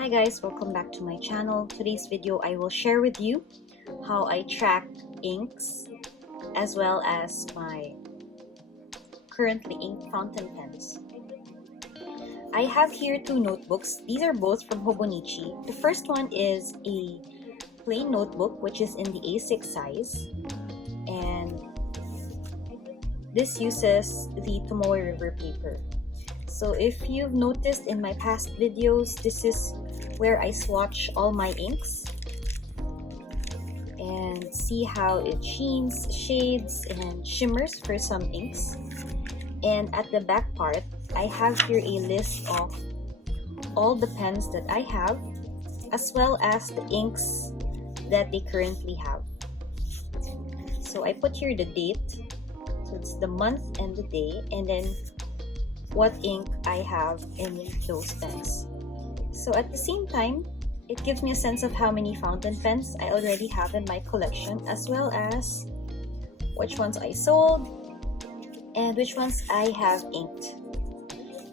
Hi guys, welcome back to my channel. Today's video I will share with you how I track inks as well as my currently inked fountain pens. I have here two notebooks. These are both from Hobonichi. The first one is a plain notebook which is in the A6 size, and this uses the Tomoe River paper. So if you've noticed in my past videos, this is where I swatch all my inks and see how it sheens, shades, and shimmers for some inks. And at the back part, I have here a list of all the pens that I have, as well as the inks that they currently have. So I put here the date, so it's the month and the day, and then what ink I have in those pens. So at the same time, it gives me a sense of how many fountain pens I already have in my collection, as well as which ones I sold and which ones I have inked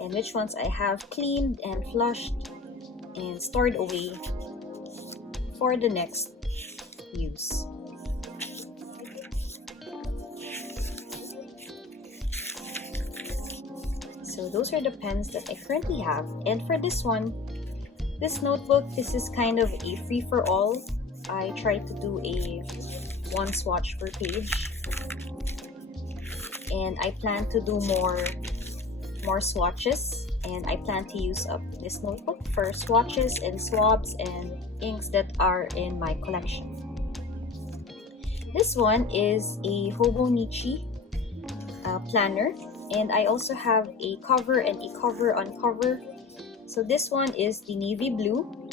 and which ones I have cleaned and flushed and stored away for the next use. So those are the pens that I currently have. And for this one, this notebook, this is kind of a free-for-all. I try to do a one swatch per page, and I plan to do more swatches, and I plan to use up this notebook for swatches and swabs and inks that are in my collection. This one is a Hobonichi planner, and I also have a cover and a cover on cover. So this one is the navy blue,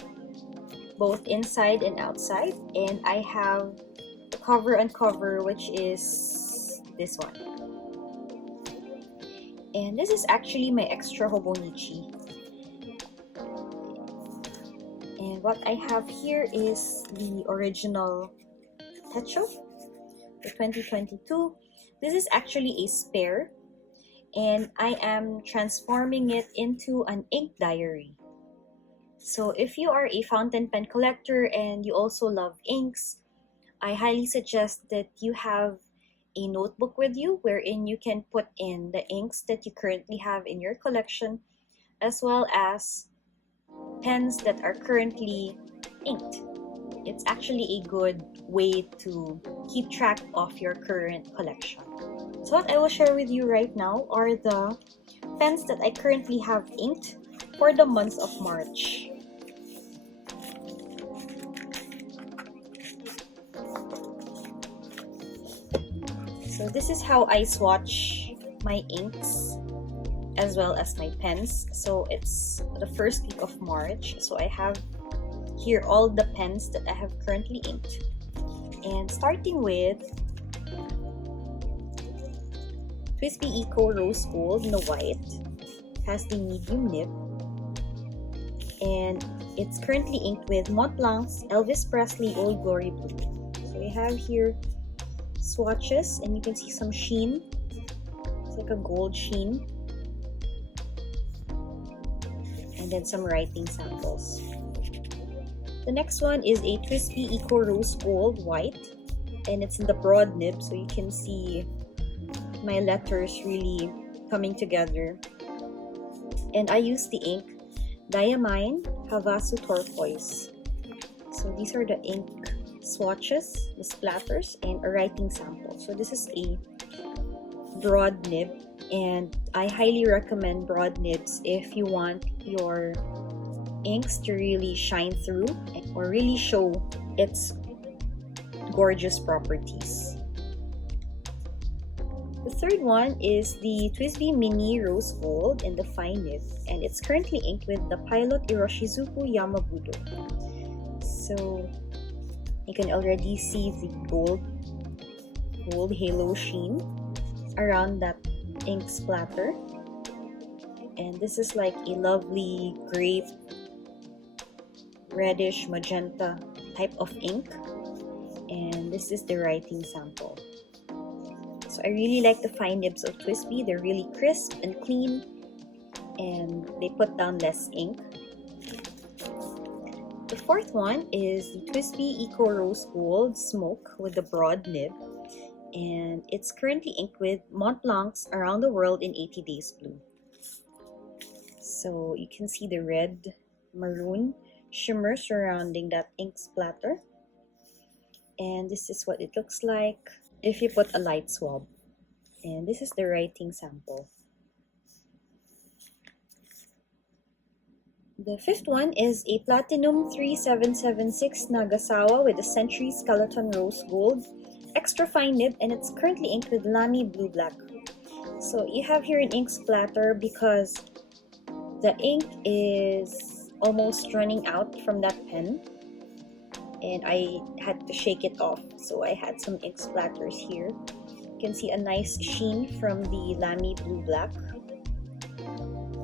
both inside and outside, and I have the cover on cover, which is this one. And this is actually my extra Hobonichi. And what I have here is the original Techo for 2022. This is actually a spare, and I am transforming it into an ink diary. So if you are a fountain pen collector and you also love inks, I highly suggest that you have a notebook with you wherein you can put in the inks that you currently have in your collection, as well as pens that are currently inked. It's actually a good way to keep track of your current collection. So what I will share with you right now are the pens that I currently have inked for the month of March. So this is how I swatch my inks as well as my pens. So it's the first week of March. So I have here all the pens that I have currently inked. And starting with Crispy Eco Rose Gold in the white, has the medium nib, and it's currently inked with Montblanc's Elvis Presley Old Glory Blue. So we have here swatches, and you can see some sheen. It's like a gold sheen. And then some writing samples. The next one is a Crispy Eco Rose Gold white, and it's in the broad nib, so you can see my letters really coming together. And I use the ink Diamine Havasu Turquoise. So these are the ink swatches, the splatters, and a writing sample. So this is a broad nib, and I highly recommend broad nibs if you want your inks to really shine through or really show its gorgeous properties. The third one is the TWSBI Mini Rose Gold in the fine nib, and it's currently inked with the Pilot Iroshizuku Yamabudo. So you can already see the gold halo sheen around that ink splatter. And this is like a lovely grape, reddish magenta type of ink. And this is the writing sample. So I really like the fine nibs of TWSBI. They're really crisp and clean, and they put down less ink. The fourth one is the Twisby Eco Rose Gold Smoke with the broad nib, and it's currently inked with Montblanc's Around the World in 80 Days Blue. So you can see the red maroon shimmer surrounding that ink splatter, and this is what it looks like if you put a light swab. And this is the writing sample. The fifth one is a Platinum 3776 Nagasawa with a Century Skeleton Rose Gold extra fine nib, and it's currently inked with Lamy Blue Black. So you have here an ink splatter because the ink is almost running out from that pen, and I had to shake it off, so I had some ink splatters here. You can see a nice sheen from the Lamy Blue Black.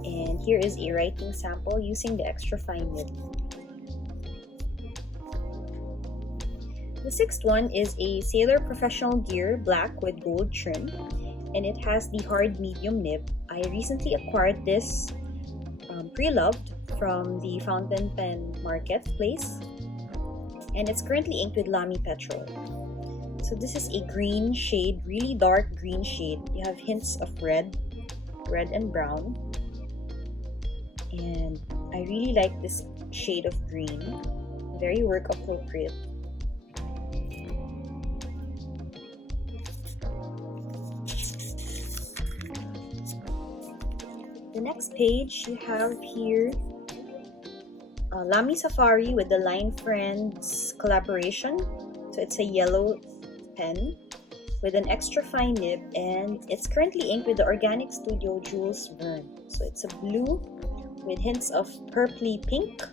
And here is a writing sample using the extra fine nib. The sixth one is a Sailor Professional Gear Black with gold trim, and it has the hard medium nib. I recently acquired this pre-loved from the fountain pen marketplace, and it's currently inked with Lamy Petrol. So this is a green shade, really dark green shade. You have hints of red and brown. And I really like this shade of green, very work appropriate. The next page, you have here Lamy Safari with the Line Friends collaboration. So it's a yellow pen with an extra fine nib, and it's currently inked with the Organic Studio Jules Verne. So it's a blue with hints of purpley pink,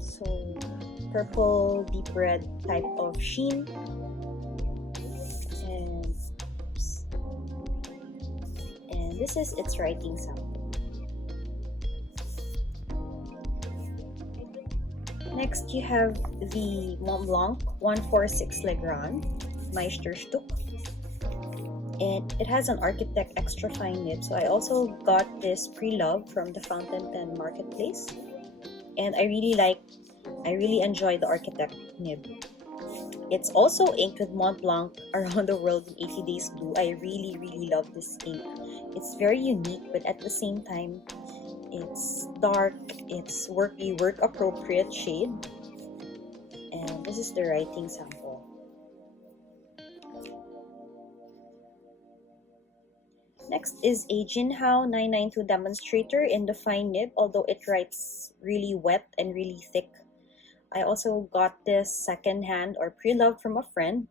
so purple deep red type of sheen, and this is its writing sample. Next you have the Montblanc 146 Legrand Meisterstück, and it has an Architect extra fine nib. So I also got this pre-loved from the fountain pen marketplace, and I really enjoy the Architect nib. It's also inked with Montblanc Around the World in 80 Days Blue. I really love this ink. It's very unique, but at the same time it's dark, it's work appropriate shade, and this is the writing sample. Next is a Jinhao 992 Demonstrator in the fine nib, although it writes really wet and really thick. I also got this second-hand or pre-loved from a friend,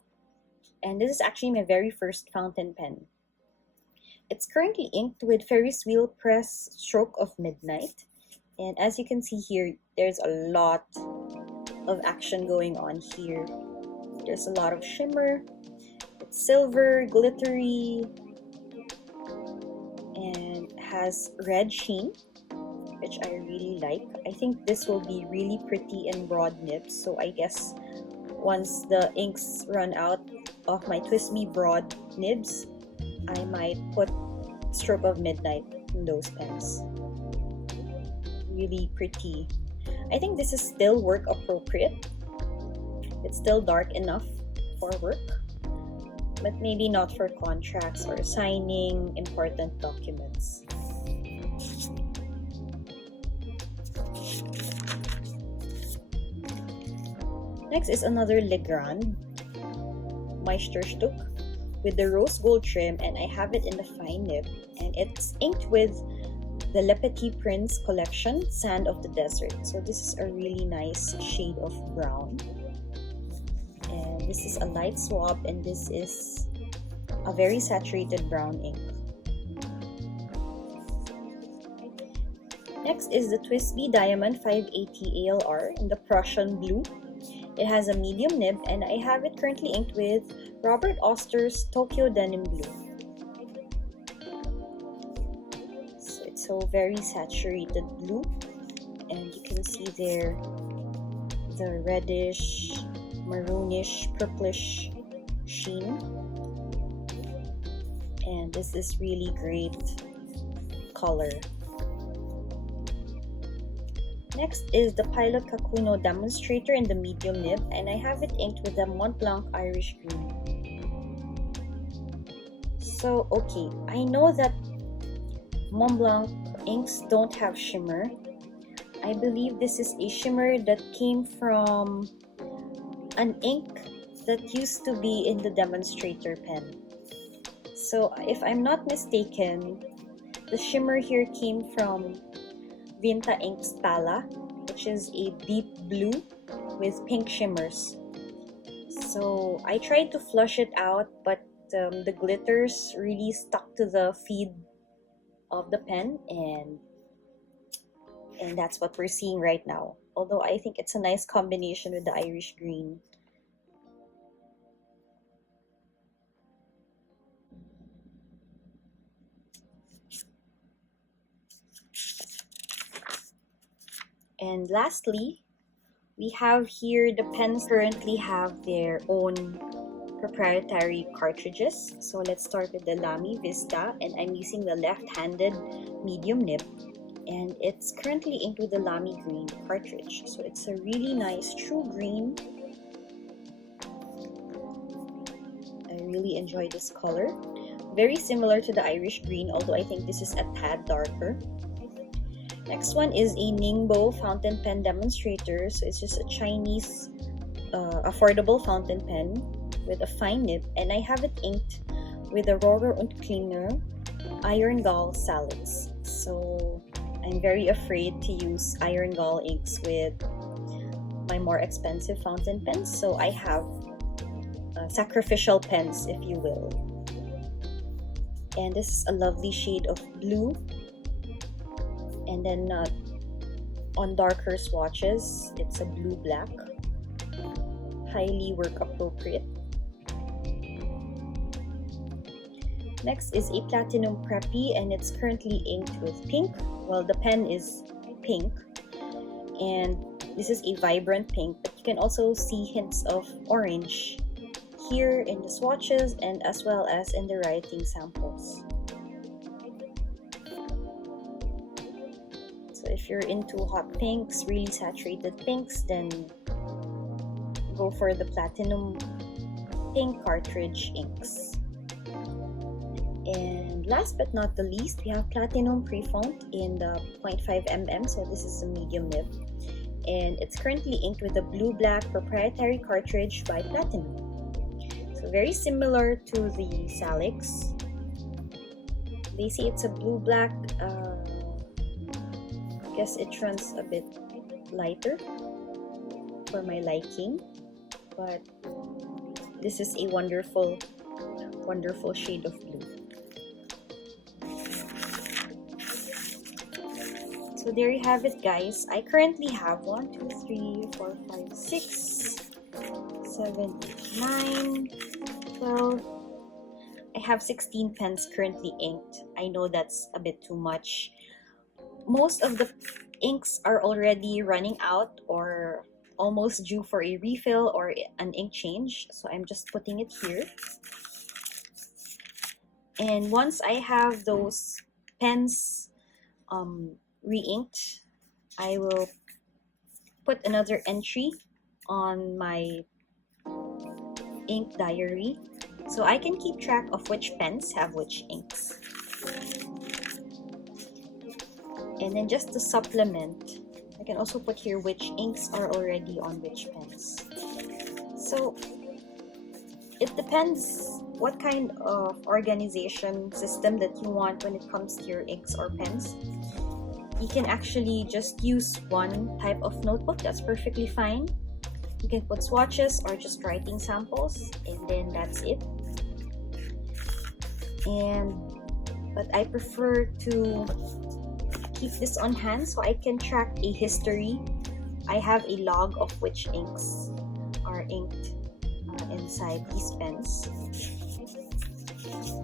and this is actually my very first fountain pen. It's currently inked with Ferris Wheel Press Stroke of Midnight, and as you can see here, there's a lot of action going on here. There's a lot of shimmer. It's silver, glittery, and has red sheen, which I really like. I think this will be really pretty and broad nibs, so I guess once the inks run out of my Twisby broad nibs, I might put Stroke of Midnight in those pens. Really pretty. I think this is still work appropriate. It's still dark enough for work, but maybe not for contracts or signing important documents. Next is another Legrand Meisterstück with the rose gold trim, and I have it in the fine nib, and it's inked with the Le Petit Prince collection, Sand of the Desert. So this is a really nice shade of brown, and this is a light swab, and this is a very saturated brown ink. Next is the Twisby Diamond 580 ALR in the Prussian blue. It has a medium nib, and I have it currently inked with Robert Oster's Tokyo Denim Blue. So it's so very saturated blue, and you can see there the reddish, maroonish, purplish sheen. And this is really great color. Next is the Pilot Kakuno Demonstrator in the medium nib, and I have it inked with the Montblanc Irish Green. So, okay, I know that Montblanc inks don't have shimmer. I believe this is a shimmer that came from an ink that used to be in the demonstrator pen. So if I'm not mistaken, the shimmer here came from Vinta Ink's Tala, which is a deep blue with pink shimmers. So I tried to flush it out, but the glitters really stuck to the feed of the pen, and that's what we're seeing right now. Although I think it's a nice combination with the Irish Green. And lastly, we have here the pens currently have their own proprietary cartridges. So let's start with the Lamy Vista, and I'm using the left-handed medium nib, and it's currently inked with the Lamy Green cartridge. So it's a really nice true green. I really enjoy this color. Very similar to the Irish Green, although I think this is a tad darker. Next one is a Ningbo fountain pen demonstrator. So it's just a Chinese affordable fountain pen with a fine nib, and I have it inked with the Rohrer und Klinger Iron Gall Salix. So I'm very afraid to use Iron Gall inks with my more expensive fountain pens, so I have sacrificial pens, if you will. And this is a lovely shade of blue. And then on darker swatches, it's a blue-black, highly work appropriate. Next is a Platinum Preppy, and it's currently inked with pink. Well, the pen is pink, and this is a vibrant pink, but you can also see hints of orange here in the swatches and as well as in the writing samples. So if you're into hot pinks, really saturated pinks, then go for the Platinum Pink cartridge inks. And last but not the least, we have Platinum Prefont in the 0.5 mm, so this is a medium nib. And it's currently inked with the blue-black proprietary cartridge by Platinum. So very similar to the Salix. They say it's a blue-black, I guess it runs a bit lighter for my liking. But this is a wonderful, wonderful shade of blue. So there you have it, guys. I currently have 1, 2, 3, 4, 5, 6, 7, 8, 9, 12. I have 16 pens currently inked. I know that's a bit too much. Most of the inks are already running out or almost due for a refill or an ink change. So I'm just putting it here. And once I have those pens re-inked, I will put another entry on my ink diary so I can keep track of which pens have which inks. And then just to supplement, I can also put here which inks are already on which pens. So it depends what kind of organization system that you want when it comes to your inks or pens. You can actually just use one type of notebook, that's perfectly fine. You can put swatches or just writing samples, and then that's it. But I prefer to keep this on hand so I can track a history. I have a log of which inks are inked inside these pens.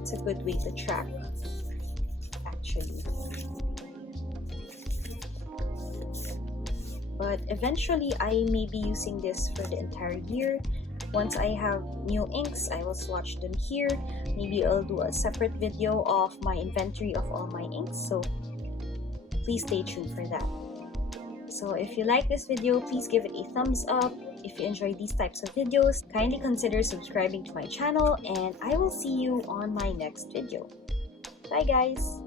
It's a good way to track, actually. But eventually, I may be using this for the entire year. Once I have new inks, I will swatch them here. Maybe I'll do a separate video of my inventory of all my inks. So please stay tuned for that. So if you like this video, please give it a thumbs up. If you enjoy these types of videos, kindly consider subscribing to my channel, and I will see you on my next video. Bye guys!